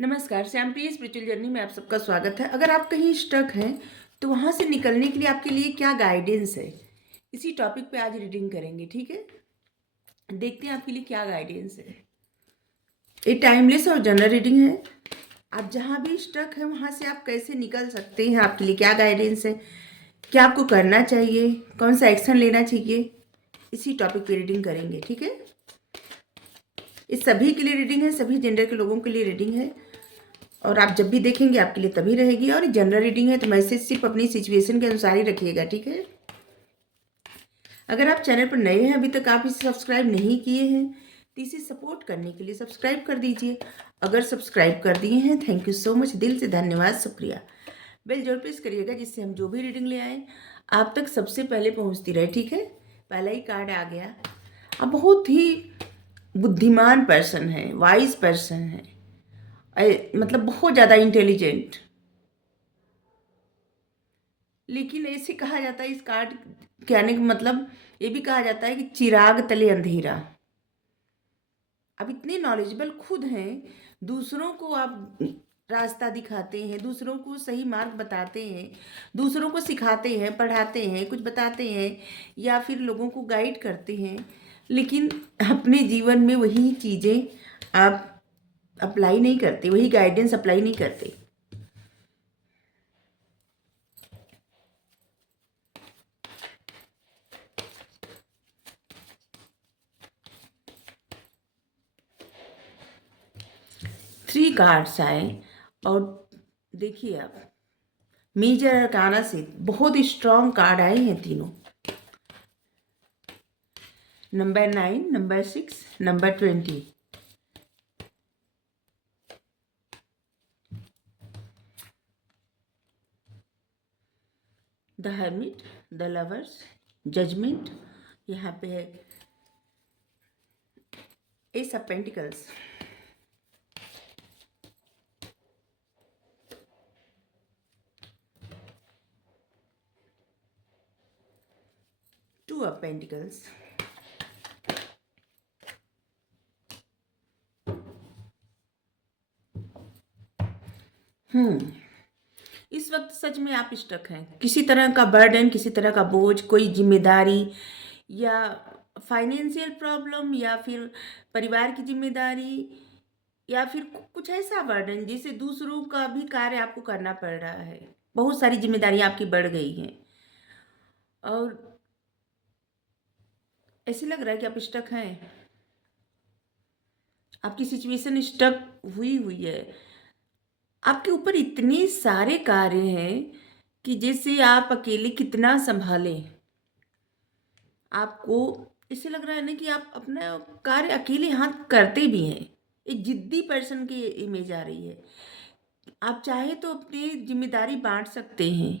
नमस्कार, श्यामप्रिय spiritual journey में आप सबका स्वागत है। अगर आप कहीं स्टक हैं तो वहाँ से निकलने के लिए आपके लिए क्या गाइडेंस है, इसी टॉपिक पे आज रीडिंग करेंगे। ठीक है, देखते हैं आपके लिए क्या गाइडेंस है। ये टाइमलेस और जनरल रीडिंग है। आप जहाँ भी स्टक हैं वहाँ से आप कैसे निकल सकते हैं, आपके लिए क्या गाइडेंस है, क्या आपको करना चाहिए, कौन सा एक्शन लेना चाहिए, इसी टॉपिक पे रीडिंग करेंगे। ठीक है, इस सभी के लिए रीडिंग है, सभी जेंडर के लोगों के लिए रीडिंग है और आप जब भी देखेंगे आपके लिए तभी रहेगी। और जनरल रीडिंग है तो मैसेज सिर्फ अपनी सिचुएशन के अनुसार ही रखिएगा। ठीक है, अगर आप चैनल पर नए हैं, अभी तक आप इसे सब्सक्राइब नहीं किए हैं तो इसे सपोर्ट करने के लिए सब्सक्राइब कर दीजिए। अगर सब्सक्राइब कर दिए हैं, थैंक यू सो मच, दिल से धन्यवाद, शुक्रिया। बेल जरूर प्रेस करिएगा जिससे हम जो भी रीडिंग ले आए आप तक सबसे पहले पहुंचती रहे। ठीक है, पहला ही कार्ड आ गया। आप बहुत ही बुद्धिमान पर्सन हैं, वाइज पर्सन हैं, मतलब बहुत ज़्यादा इंटेलिजेंट। लेकिन ऐसे कहा जाता है, इस कार्ड के आने का मतलब ये भी कहा जाता है कि चिराग तले अंधेरा। आप इतने नॉलेजेबल खुद हैं, दूसरों को आप रास्ता दिखाते हैं, दूसरों को सही मार्ग बताते हैं, दूसरों को सिखाते हैं, पढ़ाते हैं, कुछ बताते हैं या फिर लोगों को गाइड करते हैं, लेकिन अपने जीवन में वही चीज़ें आप अप्लाई नहीं करते, वही गाइडेंस अप्लाई नहीं करते। थ्री कार्ड्स आए और देखिए आप मेजर अरकाना से बहुत स्ट्रॉन्ग कार्ड आए हैं तीनों। Number 9, number 6, number 20। The hermit, the lovers, judgement, यहाँ पे है ace of pentacles, two of pentacles, इस वक्त सच में आप स्टक हैं, किसी तरह का बर्डन, किसी तरह का बोझ, कोई जिम्मेदारी या फाइनेंशियल प्रॉब्लम या फिर परिवार की जिम्मेदारी या फिर कुछ ऐसा बर्डन जिसे दूसरों का भी कार्य आपको करना पड़ रहा है। बहुत सारी जिम्मेदारियां आपकी बढ़ गई हैं और ऐसे लग रहा है कि आप स्टक हैं, आपकी सिचुएशन स्टक हुई हुई है। आपके ऊपर इतने सारे कार्य हैं कि जैसे आप अकेले कितना संभालें। आपको इससे लग रहा है ना कि आप अपना कार्य अकेले हाथ करते भी हैं। एक जिद्दी पर्सन की इमेज आ रही है। आप चाहे तो अपनी जिम्मेदारी बांट सकते हैं।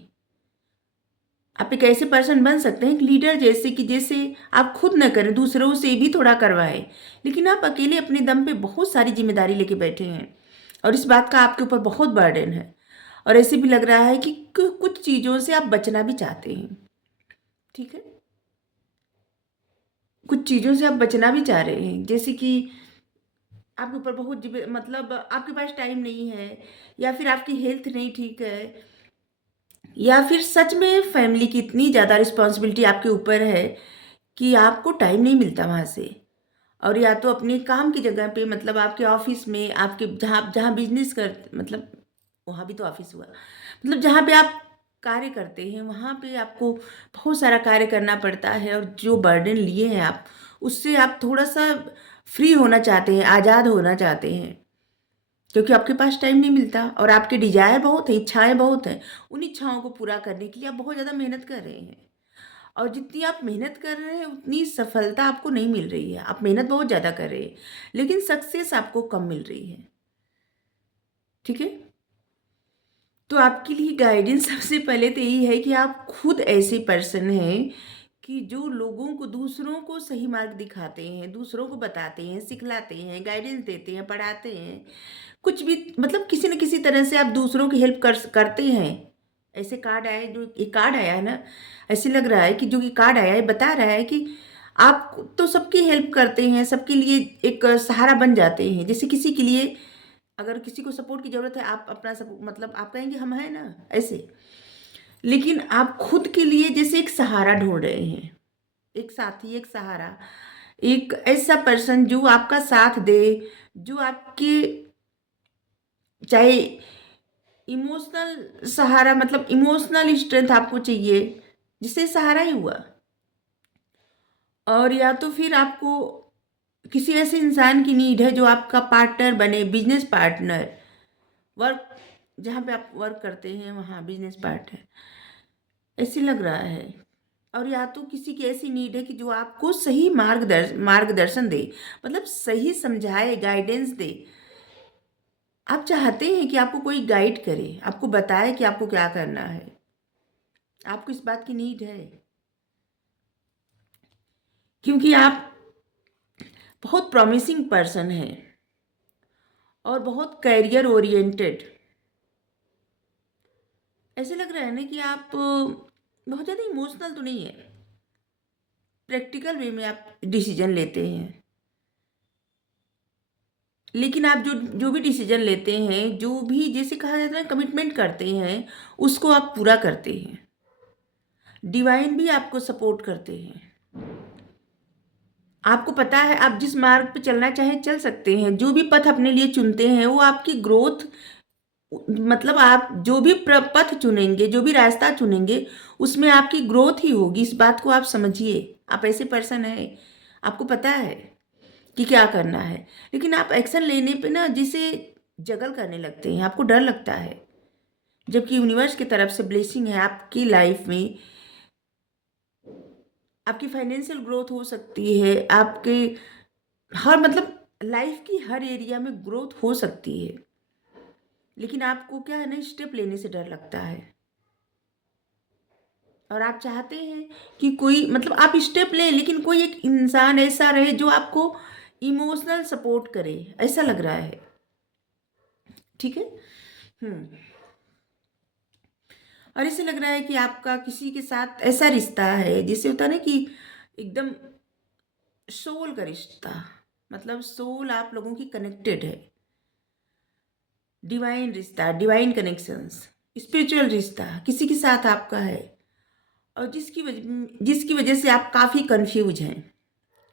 आप एक ऐसे पर्सन बन सकते हैं, एक लीडर जैसे कि जैसे आप खुद न करें, दूसरों से भी थोड़ा करवाएं, लेकिन आप अकेले अपने दम पे बहुत सारी जिम्मेदारी लेके बैठे हैं और इस बात का आपके ऊपर बहुत बर्डन है। और ऐसे भी लग रहा है कि कुछ चीज़ों से आप बचना भी चाहते हैं। ठीक है, कुछ चीज़ों से आप बचना भी चाह रहे हैं, जैसे कि आपके ऊपर बहुत मतलब आपके पास टाइम नहीं है या फिर आपकी हेल्थ नहीं ठीक है या फिर सच में फैमिली की इतनी ज़्यादा रिस्पॉन्सिबिलिटी आपके ऊपर है कि आपको टाइम नहीं मिलता वहाँ से। और या तो अपने काम की जगह पे, मतलब आपके ऑफिस में, आपके जहाँ जहाँ बिजनेस कर, मतलब वहाँ भी तो ऑफिस हुआ, मतलब जहाँ पे आप कार्य करते हैं वहाँ पे आपको बहुत सारा कार्य करना पड़ता है और जो बर्डन लिए हैं आप, उससे आप थोड़ा सा फ्री होना चाहते हैं, आज़ाद होना चाहते हैं, क्योंकि आपके पास टाइम नहीं मिलता और आपके डिजायर बहुत है, इच्छाएं बहुत हैं। उन इच्छाओं को पूरा करने के लिए आप बहुत ज़्यादा मेहनत कर रहे हैं और जितनी आप मेहनत कर रहे हैं उतनी सफलता आपको नहीं मिल रही है। आप मेहनत बहुत ज़्यादा कर रहे हैं लेकिन सक्सेस आपको कम मिल रही है। ठीक है, तो आपके लिए गाइडेंस सबसे पहले तो यही है कि आप खुद ऐसे पर्सन हैं कि जो लोगों को, दूसरों को सही मार्ग दिखाते हैं, दूसरों को बताते हैं, सिखलाते हैं, गाइडेंस देते हैं, पढ़ाते हैं, कुछ भी, मतलब किसी न किसी तरह से आप दूसरों की हेल्प करते हैं। ऐसे कार्ड आए, जो ये कार्ड आया है ना, ऐसे लग रहा है कि जो ये कार्ड आया है बता रहा है कि आप तो सबकी हेल्प करते हैं, सबके लिए एक सहारा बन जाते हैं। जैसे किसी के लिए अगर किसी को सपोर्ट की ज़रूरत है, आप अपना सपोर्ट मतलब आप कहेंगे हम हैं ना, ऐसे। लेकिन आप खुद के लिए जैसे एक सहारा ढूँढ रहे हैं, एक साथी, एक सहारा, एक ऐसा पर्सन जो आपका साथ दे, जो आपके चाहे इमोशनल सहारा मतलब इमोशनल स्ट्रेंथ आपको चाहिए, जिससे सहारा ही हुआ। और या तो फिर आपको किसी ऐसे इंसान की नीड है जो आपका पार्टनर बने, बिजनेस पार्टनर, वर्क जहाँ पे आप वर्क करते हैं वहाँ बिजनेस पार्टनर, ऐसे लग रहा है। और या तो किसी की ऐसी नीड है कि जो आपको सही मार्गदर्शन दे, मतलब सही समझाए, गाइडेंस दे। आप चाहते हैं कि आपको कोई गाइड करे, आपको बताए कि आपको क्या करना है, आपको इस बात की नीड है, क्योंकि आप बहुत प्रॉमिसिंग पर्सन हैं और बहुत करियर ओरिएंटेड। ऐसे लग रहा है ना कि आप बहुत ज़्यादा इमोशनल तो नहीं है, प्रैक्टिकल वे में आप डिसीजन लेते हैं। लेकिन आप जो जो भी डिसीजन लेते हैं, जो भी जैसे कहा जाता है कमिटमेंट करते हैं, उसको आप पूरा करते हैं। डिवाइन भी आपको सपोर्ट करते हैं। आपको पता है आप जिस मार्ग पे चलना चाहें चल सकते हैं। जो भी पथ अपने लिए चुनते हैं वो आपकी ग्रोथ, मतलब आप जो भी पथ चुनेंगे, जो भी रास्ता चुनेंगे, उसमें आपकी ग्रोथ ही होगी। इस बात को आप समझिए। आप ऐसे पर्सन हैं, आपको पता है कि क्या करना है, लेकिन आप एक्शन लेने पे ना जिसे जगल करने लगते हैं, आपको डर लगता है। जबकि यूनिवर्स की तरफ से ब्लेसिंग है आपकी लाइफ में, आपकी फाइनेंशियल ग्रोथ हो सकती है, आपके हर मतलब लाइफ की हर एरिया में ग्रोथ हो सकती है। लेकिन आपको क्या है ना, स्टेप लेने से डर लगता है। और आप चाहते हैं कि कोई मतलब आप स्टेप लें, लेकिन कोई एक इंसान ऐसा रहे जो आपको इमोशनल सपोर्ट करे, ऐसा लग रहा है। ठीक है। हम्म। और ऐसे लग रहा है कि आपका किसी के साथ ऐसा रिश्ता है जिससे होता है ना कि एकदम सोल का रिश्ता, मतलब सोल आप लोगों की कनेक्टेड है। डिवाइन रिश्ता, डिवाइन कनेक्शंस, स्पिरिचुअल रिश्ता किसी के साथ आपका है, और जिसकी वजह से आप काफ़ी कंफ्यूज हैं।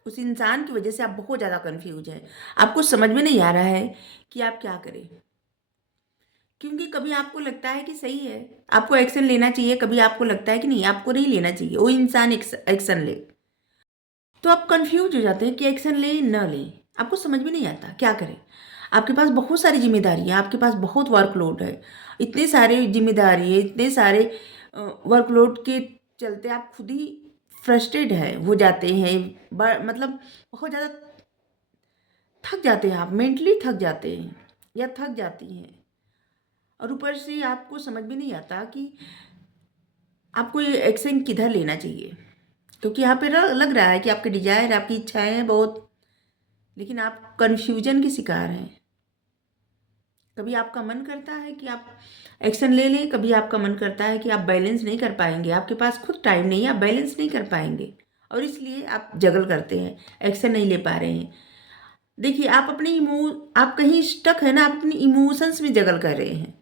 उस इंसान की वजह से आप बहुत ज़्यादा कंफ्यूज हैं। आपको समझ में नहीं आ रहा है कि आप क्या करें, क्योंकि कभी आपको लगता है कि सही है, आपको एक्शन लेना चाहिए, कभी आपको लगता है कि नहीं, आपको नहीं लेना चाहिए, वो इंसान एक्शन ले। तो आप कंफ्यूज हो जाते हैं कि एक्शन ले न ले, आपको समझ में नहीं आता क्या करें। आपके पास बहुत सारी जिम्मेदारी है, आपके पास बहुत वर्कलोड है, इतने सारे जिम्मेदारी है, इतने सारे वर्कलोड के चलते आप खुद ही फ्रस्ट्रेट है हो जाते हैं। मतलब बहुत ज़्यादा थक जाते हैं, आप मेंटली थक जाते हैं या थक जाती हैं। और ऊपर से आपको समझ में नहीं आता कि आपको ये एक्शन किधर लेना चाहिए, क्योंकि यहाँ पे लग रहा है कि आपके डिजायर, आपकी इच्छाएं हैं बहुत, लेकिन आप कन्फ्यूजन के शिकार हैं। कभी आपका मन करता है कि आप एक्शन ले लें, कभी आपका मन करता है कि आप बैलेंस नहीं कर पाएंगे, आपके पास खुद टाइम नहीं है, आप बैलेंस नहीं कर पाएंगे, और इसलिए आप जगल करते हैं, एक्शन नहीं ले पा रहे हैं। देखिए, आप कहीं स्टक है ना, आप अपनी इमोशंस में जगल कर रहे हैं,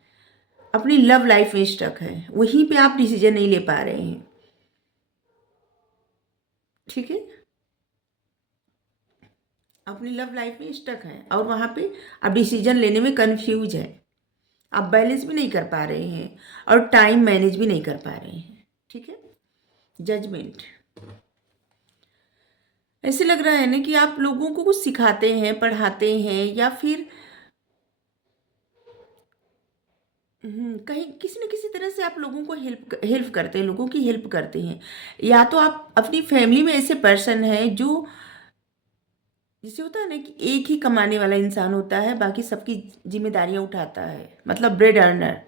अपनी लव लाइफ में स्टक है, वहीं पे आप डिसीजन नहीं ले पा रहे हैं। ठीक है। अपनी लव लाइफ में स्टक है और वहाँ पे आप डिसीजन लेने में कंफ्यूज है, आप बैलेंस भी नहीं कर पा रहे हैं और टाइम मैनेज भी नहीं कर पा रहे हैं। ठीक है। जजमेंट, ऐसे लग रहा है ना कि आप लोगों को कुछ सिखाते हैं, पढ़ाते हैं, या फिर कहीं किसी न किसी तरह से आप लोगों को हेल्प हेल्प करते हैं, लोगों की हेल्प करते हैं। या तो आप अपनी फैमिली में ऐसे पर्सन हैं जो, जैसे होता है ना कि एक ही कमाने वाला इंसान होता है, बाकी सबकी जिम्मेदारियां उठाता है, मतलब ब्रेड अर्नर।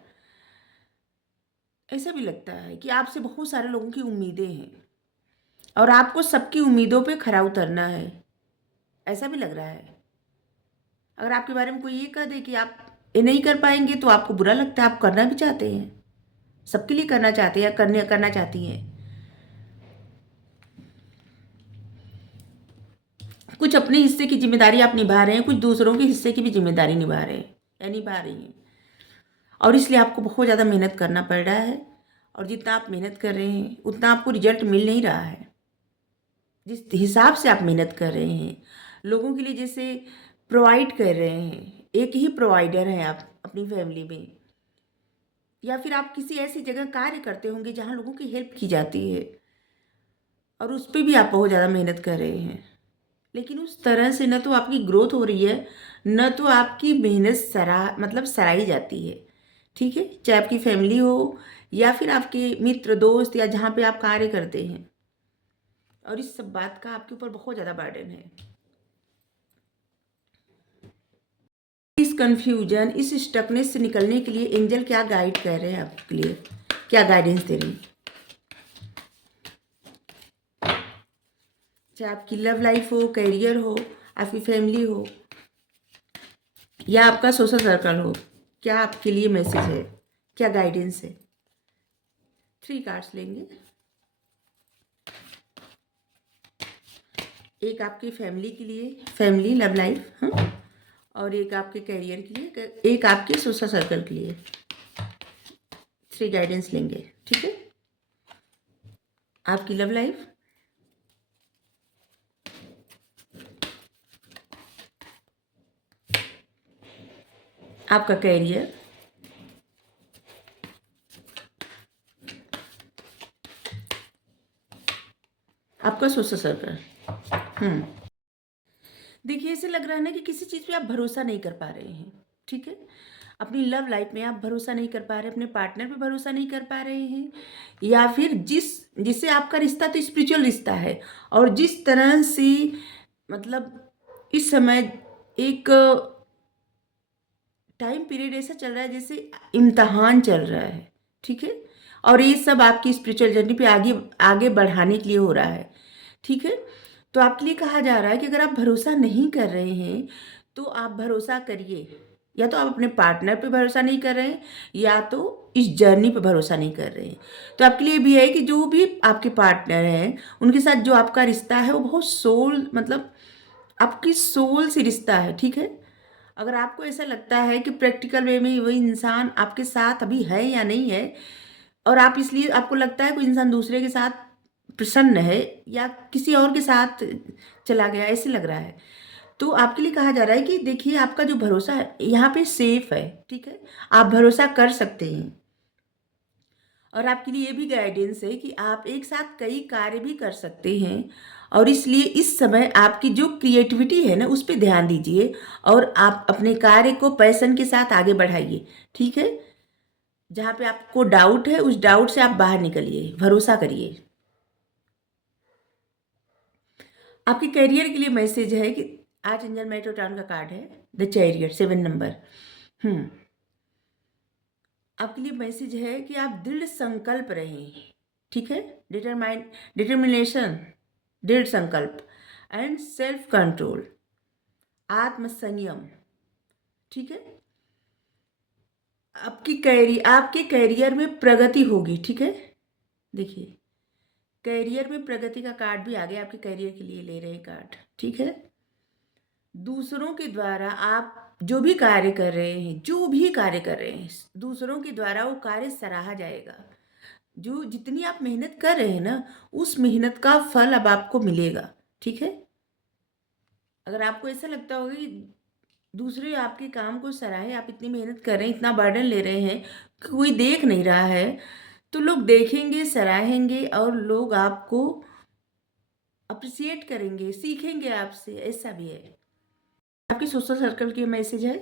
ऐसा भी लगता है कि आपसे बहुत सारे लोगों की उम्मीदें हैं और आपको सबकी उम्मीदों पे खरा उतरना है, ऐसा भी लग रहा है। अगर आपके बारे में कोई ये कह दे कि आप ये नहीं कर पाएंगे तो आपको बुरा लगता है, आप करना भी चाहते हैं, सबके लिए करना चाहते हैं, करना चाहती हैं। कुछ अपने हिस्से की जिम्मेदारी आप निभा रहे हैं, कुछ दूसरों के हिस्से की भी जिम्मेदारी निभा रहे हैं। या निभा रही हैं, और इसलिए आपको बहुत ज़्यादा मेहनत करना पड़ रहा है, और जितना आप मेहनत कर रहे हैं उतना आपको रिजल्ट मिल नहीं रहा है। जिस हिसाब से आप मेहनत कर रहे हैं, लोगों के लिए जैसे प्रोवाइड कर रहे हैं, एक ही प्रोवाइडर हैं आप अपनी फैमिली में, या फिर आप किसी ऐसी जगह कार्य करते होंगे जहाँ लोगों की हेल्प की जाती है, और उस पे भी आप बहुत ज़्यादा मेहनत कर रहे हैं, लेकिन उस तरह से न तो आपकी ग्रोथ हो रही है, न तो आपकी मेहनत सराही जाती है। ठीक है, चाहे आपकी फैमिली हो या फिर आपके मित्र दोस्त या जहाँ पे आप कार्य करते हैं, और इस सब बात का आपके ऊपर बहुत ज़्यादा बर्डन है। इस कंफ्यूजन, इस स्टकनेस से निकलने के लिए एंजल क्या गाइड कर रहे हैं आपके लिए, क्या गाइडेंस दे रहे हैं? चाहे आपकी लव लाइफ हो, करियर हो, आपकी फैमिली हो, या आपका सोशल सर्कल हो, क्या आपके लिए मैसेज है, क्या गाइडेंस है? 3 कार्ड्स लेंगे। एक आपकी फैमिली के लिए, फैमिली लव लाइफ, हाँ, और एक आपके करियर के लिए, एक आपके सोशल सर्कल के लिए। 3 गाइडेंस लेंगे, ठीक है। आपकी लव लाइफ, आपका करियर, आपका सोशल सर्कल। देखिए, ऐसे लग रहा है ना कि किसी चीज़ पे आप भरोसा नहीं कर पा रहे हैं, ठीक है। अपनी लव लाइफ में आप भरोसा नहीं कर पा रहे, अपने पार्टनर पे भरोसा नहीं कर पा रहे हैं, या फिर जिससे आपका रिश्ता तो स्पिरिचुअल रिश्ता है, और जिस तरह से मतलब इस समय एक टाइम पीरियड ऐसा चल रहा है जैसे इम्तहान चल रहा है, ठीक है, और ये सब आपकी स्पिरिचुअल जर्नी पे आगे आगे बढ़ाने के लिए हो रहा है, ठीक है। तो आपके लिए कहा जा रहा है कि अगर आप भरोसा नहीं कर रहे हैं तो आप भरोसा करिए, या तो आप अपने पार्टनर पे भरोसा नहीं कर रहे हैं, या तो इस जर्नी पे भरोसा नहीं कर रहे हैं। तो आपके लिए भी है कि जो भी आपके पार्टनर हैं उनके साथ जो आपका रिश्ता है वो बहुत सोल आपकी सोल से रिश्ता है, ठीक है। अगर आपको ऐसा लगता है कि प्रैक्टिकल वे में वही इंसान आपके साथ अभी है या नहीं है, और आप इसलिए आपको लगता है कोई इंसान दूसरे के साथ प्रसन्न है या किसी और के साथ चला गया, ऐसे लग रहा है, तो आपके लिए कहा जा रहा है कि देखिए, आपका जो भरोसा है यहाँ पे सेफ है, ठीक है, आप भरोसा कर सकते हैं। और आपके लिए ये भी गाइडेंस है कि आप एक साथ कई कार्य भी कर सकते हैं, और इसलिए इस समय आपकी जो क्रिएटिविटी है ना उस पर ध्यान दीजिए, और आप अपने कार्य को पैशन के साथ आगे बढ़ाइए, ठीक है। जहाँ पे आपको डाउट है उस डाउट से आप बाहर निकलिए, भरोसा करिए। आपके करियर के लिए मैसेज है कि आज एंजल मेट्रोटॉन का कार्ड है द चैरियट, 7 नंबर। आपके लिए मैसेज है कि आप दृढ़ संकल्प रहें, ठीक है, डिटर्मिनेशन, दृढ़ संकल्प एंड सेल्फ कंट्रोल, आत्मसंयम, ठीक है। आपके करियर में प्रगति होगी, ठीक है। देखिए, करियर में प्रगति का कार्ड भी आ गया, आपके करियर के लिए ले रहे हैं कार्ड, ठीक है। दूसरों के द्वारा आप जो भी कार्य कर रहे हैं, दूसरों के द्वारा वो कार्य सराहा जाएगा। जो जितनी आप मेहनत कर रहे हैं ना, उस मेहनत का फल अब आपको मिलेगा, ठीक है। अगर आपको ऐसा लगता होगा कि दूसरे आपके काम को सराहे, आप इतनी मेहनत कर रहे हैं, इतना बर्डन ले रहे हैं, कोई देख नहीं रहा है, तो लोग देखेंगे, सराहेंगे, और लोग आपको अप्रिसिएट करेंगे, सीखेंगे आपसे, ऐसा भी है। आपके सोशल सर्कल की मैसेज है,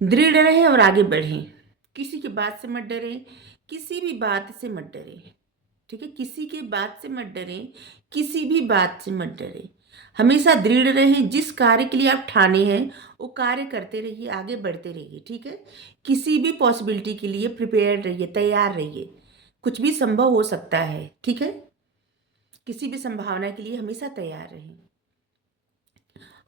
दृढ़ रहें और आगे बढ़ें, किसी की बात से मत डरें, किसी भी बात से मत डरें, ठीक है, किसी की बात से मत डरें, किसी भी बात से मत डरें, हमेशा दृढ़ रहें। जिस कार्य के लिए आप ठाने हैं वो कार्य करते रहिए, आगे बढ़ते रहिए, ठीक है। किसी भी पॉसिबिलिटी के लिए प्रिपेयर्ड रहिए, तैयार रहिए, कुछ भी संभव हो सकता है, ठीक है। किसी भी संभावना के लिए हमेशा तैयार रहें,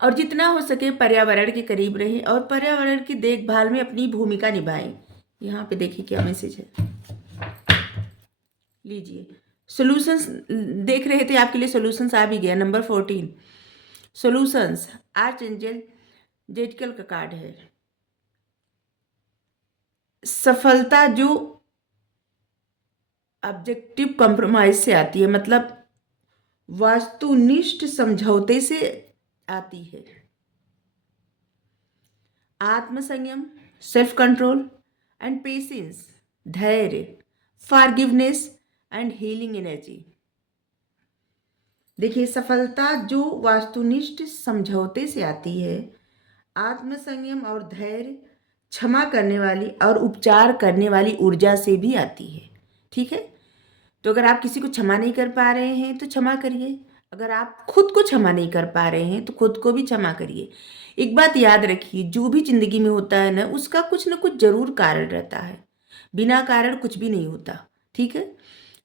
और जितना हो सके पर्यावरण के करीब रहें, और पर्यावरण की देखभाल में अपनी भूमिका निभाएं। यहाँ पे देखिए क्या मैसेज है, लीजिए। सॉल्यूशंस देख रहे थे, आपके लिए सॉल्यूशंस आ भी गया, नंबर 14 सॉल्यूशंस, आर्च एंजल जेटिकल का कार्ड है। सफलता जो ऑब्जेक्टिव कॉम्प्रोमाइज से आती है, मतलब वास्तुनिष्ठ समझौते से आती है। आत्मसंयम, सेल्फ कंट्रोल एंड पेशेंस, धैर्य, फॉरगिवनेस एंड हीलिंग एनर्जी। देखिए, सफलता जो वास्तुनिष्ठ समझौते से आती है, आत्मसंयम और धैर्य, क्षमा करने वाली और उपचार करने वाली ऊर्जा से भी आती है। ठीक है, तो अगर आप किसी को क्षमा नहीं कर पा रहे हैं तो क्षमा करिए। अगर आप खुद को क्षमा नहीं कर पा रहे हैं तो खुद को भी क्षमा करिए। एक बात याद रखिए, जो भी जिंदगी में होता है ना, उसका कुछ ना कुछ जरूर कारण रहता है। बिना कारण कुछ भी नहीं होता। ठीक है,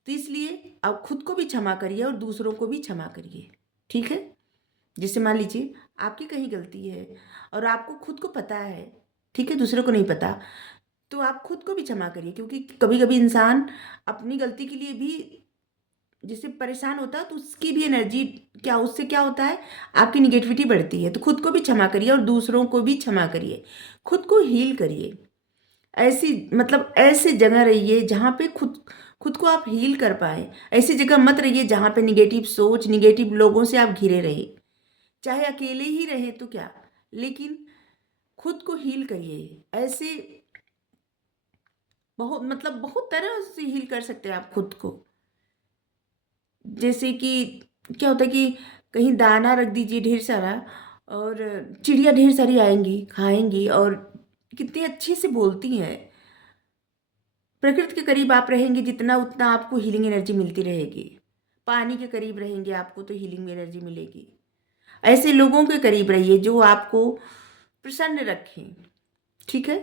तो इसलिए आप खुद को भी क्षमा करिए और दूसरों को भी क्षमा करिए। ठीक है, जैसे मान लीजिए आपकी कहीं गलती है और आपको खुद को पता है, ठीक है, दूसरों को नहीं पता, तो आप खुद को भी क्षमा करिए। क्योंकि कभी कभी इंसान अपनी गलती के लिए भी जिससे परेशान होता है, तो उसकी भी एनर्जी क्या, उससे क्या होता है, आपकी निगेटिविटी बढ़ती है। तो खुद को भी क्षमा करिए और दूसरों को भी क्षमा करिए। खुद को हील करिए। ऐसी मतलब ऐसे जगह रहिए जहाँ पे खुद खुद को आप हील कर पाए। ऐसी जगह मत रहिए जहाँ पे निगेटिव सोच, निगेटिव लोगों से आप घिरे रहे। चाहे अकेले ही रहे तो क्या, लेकिन खुद को हील करिए। ऐसे बहुत मतलब बहुत तरह से हील कर सकते हैं आप खुद को। जैसे कि क्या होता है कि कहीं दाना रख दीजिए ढेर सारा, और चिड़िया ढेर सारी आएंगी, खाएंगी, और कितनी अच्छे से बोलती हैं। प्रकृति के करीब आप रहेंगे जितना, उतना आपको हीलिंग एनर्जी मिलती रहेगी। पानी के करीब रहेंगे आपको तो हीलिंग एनर्जी मिलेगी। ऐसे लोगों के करीब रहिए जो आपको प्रसन्न रखें। ठीक है,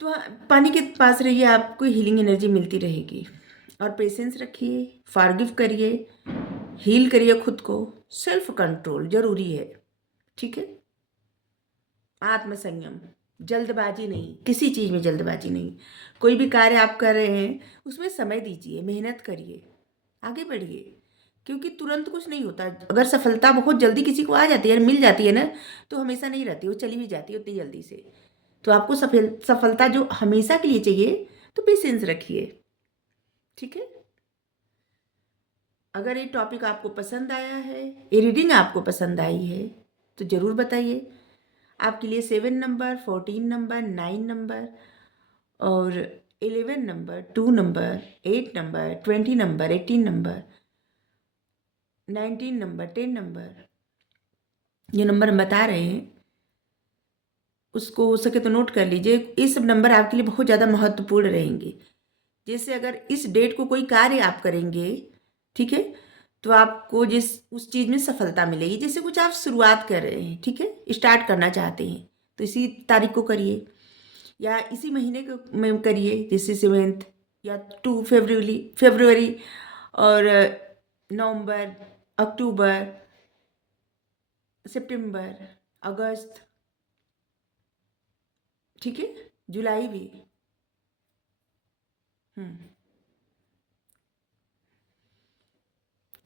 तो पानी के पास रहिए, आपको हीलिंग एनर्जी मिलती रहेगी। और पेशेंस रखिए, फॉरगिव करिए, हील करिए खुद को। सेल्फ कंट्रोल जरूरी है। ठीक है, आत्मसंयम, जल्दबाजी नहीं, किसी चीज़ में जल्दबाजी नहीं। कोई भी कार्य आप कर रहे हैं उसमें समय दीजिए, मेहनत करिए, आगे बढ़िए। क्योंकि तुरंत कुछ नहीं होता। अगर सफलता बहुत जल्दी किसी को आ जाती है, मिल जाती है ना, तो हमेशा नहीं रहती, वो चली भी जाती है उतनी जल्दी से। तो आपको सफलता जो हमेशा के लिए चाहिए, तो पेशेंस रखिए। ठीक है, अगर ये टॉपिक आपको पसंद आया है, ये रीडिंग आपको पसंद आई है, तो ज़रूर बताइए। आपके लिए 7 नंबर, 14 नंबर, 9 नंबर और 11 number, 2 number, 8 number, 20 number, 18 number, 19 number, 10 number, जो नंबर हम बता रहे हैं उसको हो सके तो नोट कर लीजिए। ये सब नंबर आपके लिए बहुत ज़्यादा महत्वपूर्ण रहेंगे। जैसे अगर इस डेट को कोई कार्य आप करेंगे, ठीक है, तो आपको जिस उस चीज़ में सफलता मिलेगी। जैसे कुछ आप शुरुआत कर रहे हैं, ठीक है, स्टार्ट करना चाहते हैं, तो इसी तारीख को करिए या इसी महीने में करिए, जैसे 7 या 2 फरवरी और नवंबर, अक्टूबर, सितंबर, अगस्त, ठीक है, जुलाई भी। हम्म,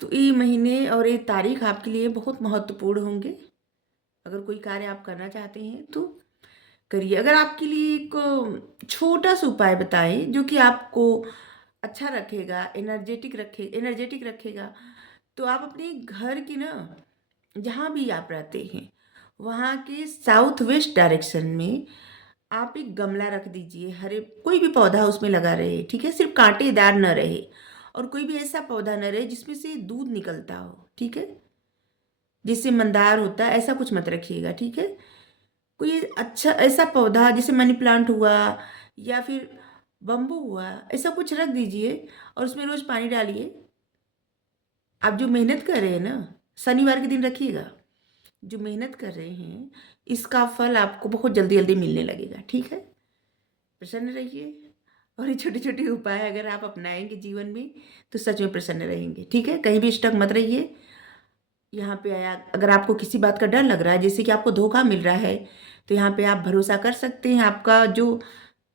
तो ये महीने और ये तारीख आपके लिए बहुत महत्वपूर्ण होंगे। अगर कोई कार्य आप करना चाहते हैं तो करिए। अगर आपके लिए एक छोटा सा उपाय बताएं जो कि आपको अच्छा रखेगा, एनर्जेटिक रखेगा, तो आप अपने घर की ना, जहाँ भी आप रहते हैं वहाँ के साउथ वेस्ट डायरेक्शन में आप एक गमला रख दीजिए। हरे कोई भी पौधा उसमें लगा रहे, ठीक है, सिर्फ कांटेदार न रहे, और कोई भी ऐसा पौधा न रहे जिसमें से दूध निकलता हो। ठीक है, जिससे मंदार होता है ऐसा कुछ मत रखिएगा। ठीक है, कोई अच्छा ऐसा पौधा जैसे मनी प्लांट हुआ या फिर बम्बू हुआ, ऐसा कुछ रख दीजिए और उसमें रोज पानी डालिए। आप जो मेहनत कर रहे हैं ना, शनिवार के दिन रखिएगा। जो मेहनत कर रहे हैं इसका फल आपको बहुत जल्दी जल्दी मिलने लगेगा। ठीक है, प्रसन्न रहिए। और ये छोटे छोटे उपाय अगर आप अपनाएंगे जीवन में तो सच में प्रसन्न रहेंगे। ठीक है, कहीं भी स्टक मत रहिए। यहाँ पे आया, अगर आपको किसी बात का डर लग रहा है, जैसे कि आपको धोखा मिल रहा है, तो यहाँ पे आप भरोसा कर सकते हैं। आपका जो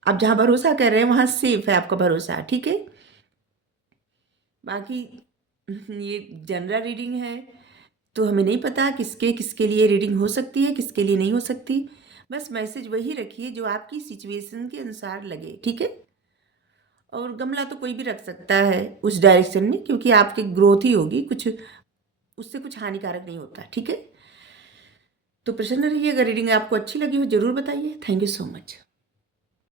आप जहाँ भरोसा कर रहे हैं वहाँ सेफ है आपका भरोसा। ठीक है, बाकी ये जनरल रीडिंग है, तो हमें नहीं पता किसके किसके लिए रीडिंग हो सकती है, किसके लिए नहीं हो सकती। बस मैसेज वही रखिए जो आपकी सिचुएशन के अनुसार लगे, ठीक है? और गमला तो कोई भी रख सकता है उस डायरेक्शन में, क्योंकि आपकी ग्रोथ ही होगी, कुछ उससे कुछ हानिकारक नहीं होता, ठीक है? तो प्रसन्न रहिए। अगर रीडिंग आपको अच्छी लगी हो ज़रूर बताइए। Thank you so much.